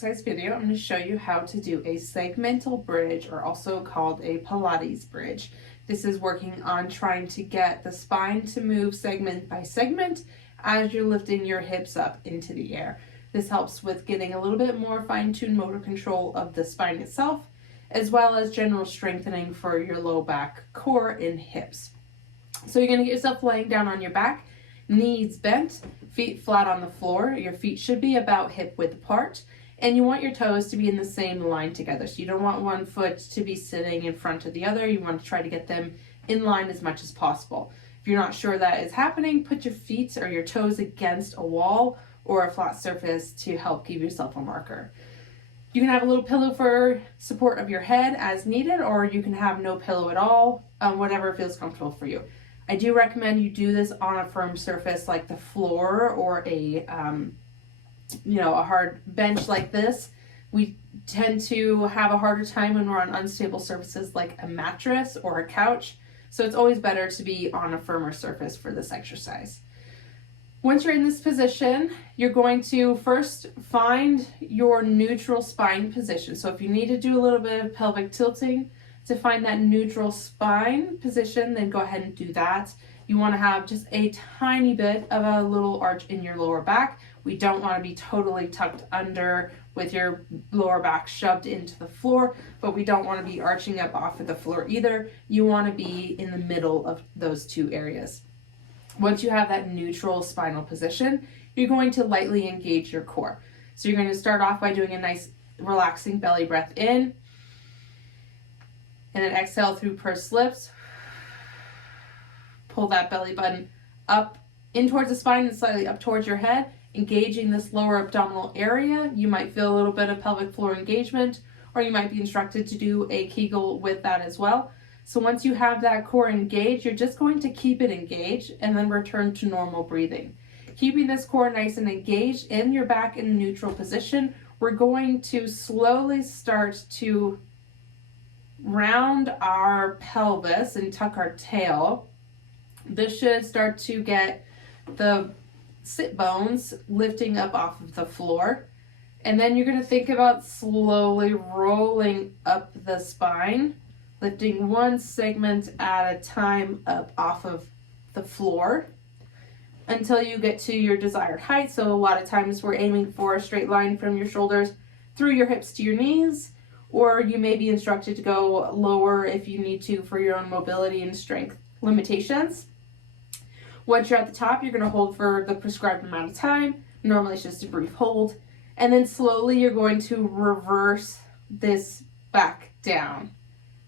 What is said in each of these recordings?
This video, I'm going to show you how to do a segmental bridge, or also called a Pilates bridge. This is working on trying to get the spine to move segment by segment as you're lifting your hips up into the air. This helps with getting a little bit more fine-tuned motor control of the spine itself, as well as general strengthening for your low back, core, and hips. So you're going to get yourself laying down on your back, knees bent, feet flat on the floor. Your feet should be about hip width apart. And you want your toes to be in the same line together. So you don't want one foot to be sitting in front of the other. You want to try to get them in line as much as possible. If you're not sure that is happening, put your feet or your toes against a wall or a flat surface to help give yourself a marker. You can have a little pillow for support of your head as needed, or you can have no pillow at all, whatever feels comfortable for you. I do recommend you do this on a firm surface like the floor or a hard bench like this. We tend to have a harder time when we're on unstable surfaces like a mattress or a couch. So it's always better to be on a firmer surface for this exercise. Once you're in this position, you're going to first find your neutral spine position. So if you need to do a little bit of pelvic tilting to find that neutral spine position, then go ahead and do that. You want to have just a tiny bit of a little arch in your lower back. We don't want to be totally tucked under with your lower back shoved into the floor, but we don't want to be arching up off of the floor either. You want to be in the middle of those two areas. Once you have that neutral spinal position, you're going to lightly engage your core. So you're going to start off by doing a nice relaxing belly breath in, and then exhale through pursed lips. Pull that belly button up in towards the spine and slightly up towards your head, engaging this lower abdominal area. You might feel a little bit of pelvic floor engagement, or you might be instructed to do a Kegel with that as well. So once you have that core engaged, you're just going to keep it engaged and then return to normal breathing. Keeping this core nice and engaged in your back in a neutral position, we're going to slowly start to round our pelvis and tuck our tail. This should start to get the sit bones lifting up off of the floor. And then you're going to think about slowly rolling up the spine, lifting one segment at a time up off of the floor until you get to your desired height. So a lot of times we're aiming for a straight line from your shoulders through your hips to your knees, or you may be instructed to go lower if you need to for your own mobility and strength limitations. Once you're at the top, you're going to hold for the prescribed amount of time. Normally it's just a brief hold. And then slowly you're going to reverse this back down,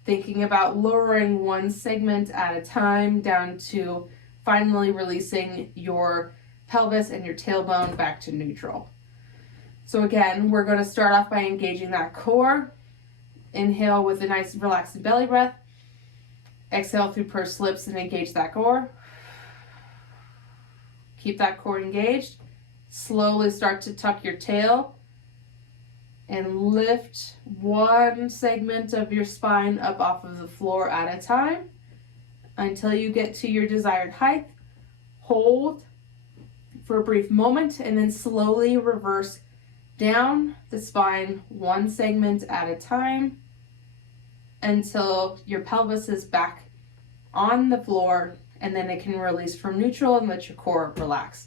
thinking about lowering one segment at a time down to finally releasing your pelvis and your tailbone back to neutral. So again, we're going to start off by engaging that core. Inhale with a nice relaxing belly breath. Exhale through pursed lips and engage that core. Keep that core engaged. Slowly start to tuck your tail and lift one segment of your spine up off of the floor at a time until you get to your desired height. Hold for a brief moment and then slowly reverse down the spine one segment at a time until your pelvis is back on the floor, and then it can release from neutral and let your core relax.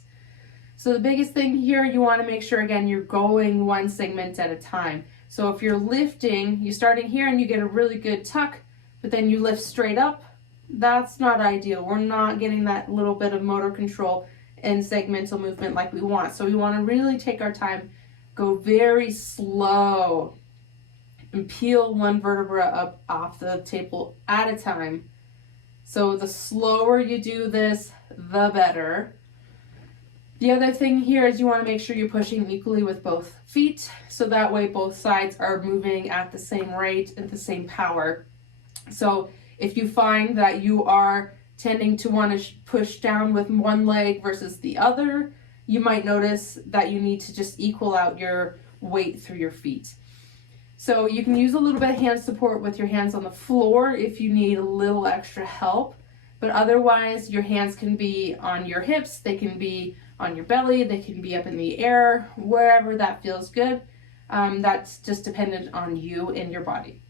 So the biggest thing here, you want to make sure, again, you're going one segment at a time. So if you're lifting, you're starting here and you get a really good tuck, but then you lift straight up, that's not ideal. We're not getting that little bit of motor control and segmental movement like we want. So we want to really take our time, go very slow, and peel one vertebra up off the table at a time. So the slower you do this, the better. The other thing here is you want to make sure you're pushing equally with both feet, so that way both sides are moving at the same rate and the same power. So if you find that you are tending to want to push down with one leg versus the other, you might notice that you need to just equal out your weight through your feet. So you can use a little bit of hand support with your hands on the floor if you need a little extra help, but otherwise your hands can be on your hips, they can be on your belly, they can be up in the air, wherever that feels good. That's just dependent on you and your body.